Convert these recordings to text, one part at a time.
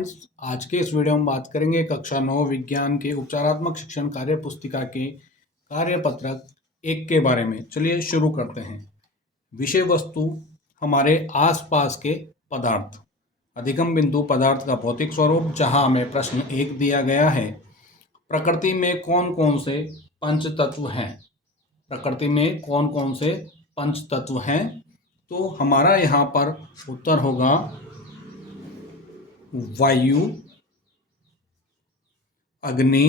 Friends, आज के इस वीडियो में बात करेंगे कक्षा 9 विज्ञान के उपचारात्मक शिक्षण कार्य पुस्तिका के कार्यपत्रक 1 के बारे में। चलिए शुरू करते हैं। विषय वस्तु हमारे आसपास के पदार्थ। अधिगम बिंदु पदार्थ का भौतिक स्वरूप, जहां हमें प्रश्न 1 दिया गया है। प्रकृति में कौन कौन से पंच तत्व हैं? प्रकृति में कौन कौन से पंच तत्व हैं? तो हमारा यहाँ पर उत्तर होगा वायु, अग्नि,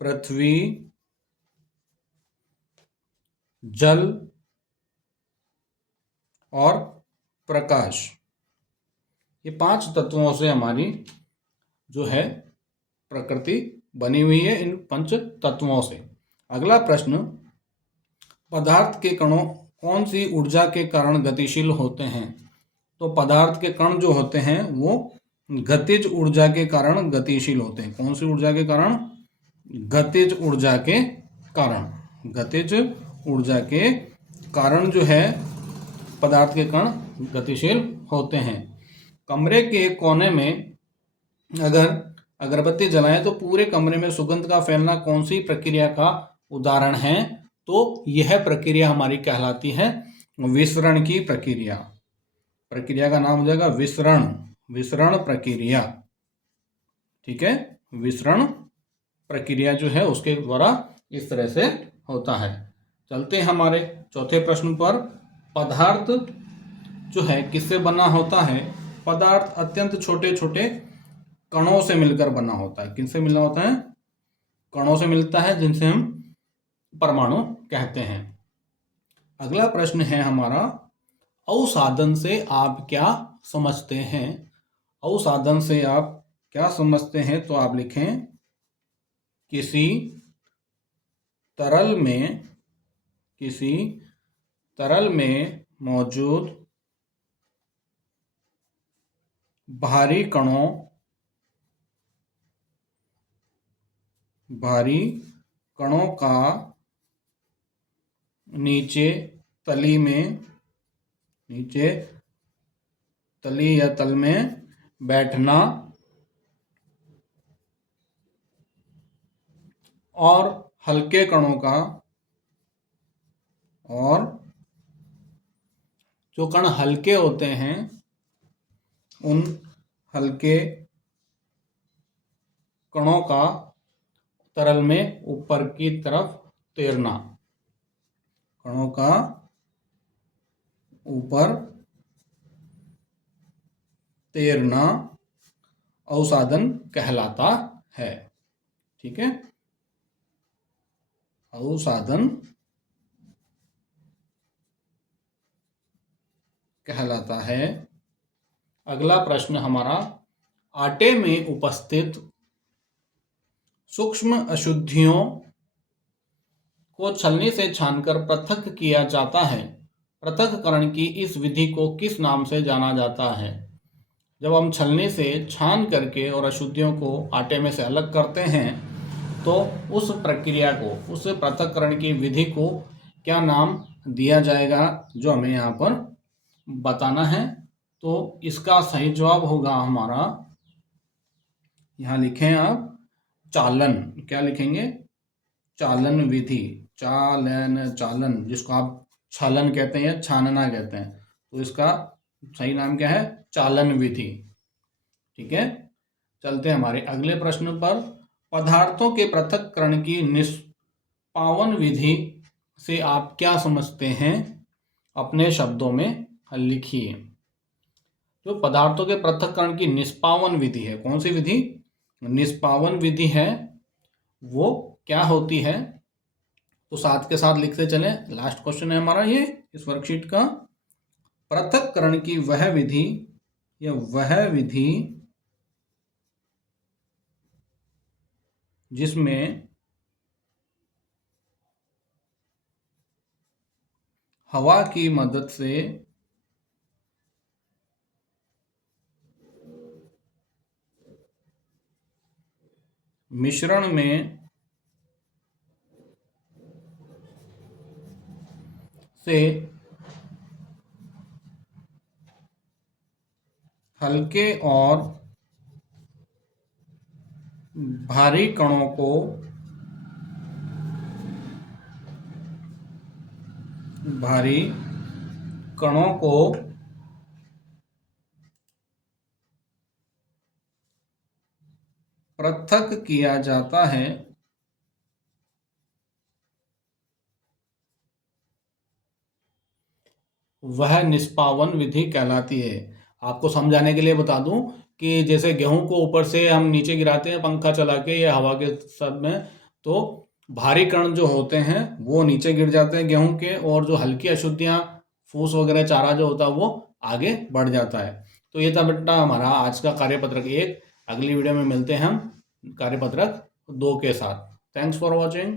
पृथ्वी, जल और प्रकाश। ये 5 तत्वों से हमारी जो है प्रकृति बनी हुई है, इन पंच तत्वों से। अगला प्रश्न, पदार्थ के कणों कौन सी ऊर्जा के कारण गतिशील होते हैं? तो पदार्थ के कण जो होते हैं वो गतिज ऊर्जा के कारण गतिशील होते हैं। कौन सी ऊर्जा के कारण? गतिज ऊर्जा के कारण। गतिज ऊर्जा के कारण जो है पदार्थ के कण गतिशील होते हैं। कमरे के कोने में अगर अगरबत्ती जलाएं तो पूरे कमरे में सुगंध का फैलना कौन सी प्रक्रिया का उदाहरण है? तो यह प्रक्रिया हमारी कहलाती है विसरण की प्रक्रिया। प्रक्रिया का नाम हो जाएगा विसरण प्रक्रिया। ठीक है, विसरण प्रक्रिया जो है उसके द्वारा इस तरह से होता है। चलते हैं हमारे चौथे प्रश्न पर। पदार्थ जो है किससे बना होता है? पदार्थ अत्यंत छोटे छोटे कणों से मिलकर बना होता है। किनसे मिला होता है? कणों से मिलता है, जिनसे हम परमाणु कहते हैं। अगला प्रश्न है हमारा, अवसादन से आप क्या समझते हैं? अवसादन से आप क्या समझते हैं? तो आप लिखें, किसी तरल में मौजूद भारी कणों का नीचे तली या तल में बैठना और हल्के कणों का, और जो कण हल्के होते हैं उन हल्के कणों का तरल में ऊपर की तरफ तैरना। कणों का ऊपर तैरना अवसादन कहलाता है। ठीक है, अवसादन कहलाता है। अगला प्रश्न हमारा, आटे में उपस्थित सूक्ष्म अशुद्धियों को छलनी से छानकर पृथक किया जाता है। पृथक्करण की इस विधि को किस नाम से जाना जाता है? जब हम छलनी से छान करके और अशुद्धियों को आटे में से अलग करते हैं तो उस प्रक्रिया को, उस पृथक्करण की विधि को क्या नाम दिया जाएगा, जो हमें यहाँ पर बताना है। तो इसका सही जवाब होगा हमारा, यहाँ लिखें आप, चालन। क्या लिखेंगे? चालन विधि। चालन, जिसको आप छालन कहते हैं या छानना कहते हैं, तो इसका सही नाम क्या है? चालन विधि। ठीक है, चलते हैं हमारे अगले प्रश्न पर। पदार्थों के पृथक्करण की निष्पावन विधि से आप क्या समझते हैं? अपने शब्दों में लिखिए। जो पदार्थों के पृथक्करण की निष्पावन विधि है, कौन सी विधि? निष्पावन विधि है, वो क्या होती है? तो साथ के साथ लिखते चलें। लास्ट क्वेश्चन है हमारा ये इस वर्कशीट का। पृथक्करण की वह विधि जिसमें हवा की मदद से मिश्रण में से हल्के और भारी कणों को पृथक किया जाता है वह निष्पावन विधि कहलाती है। आपको समझाने के लिए बता दूं कि जैसे गेहूं को ऊपर से हम नीचे गिराते हैं पंखा चला के या हवा के साथ में, तो भारी कण जो होते हैं वो नीचे गिर जाते हैं गेहूं के, और जो हल्की अशुद्धियां, फूस वगैरह चारा जो होता है वो आगे बढ़ जाता है। तो ये था बेटा हमारा आज का कार्यपत्रक 1। अगली वीडियो में मिलते हैं हम कार्यपत्रक 2 के साथ। Thanks for watching.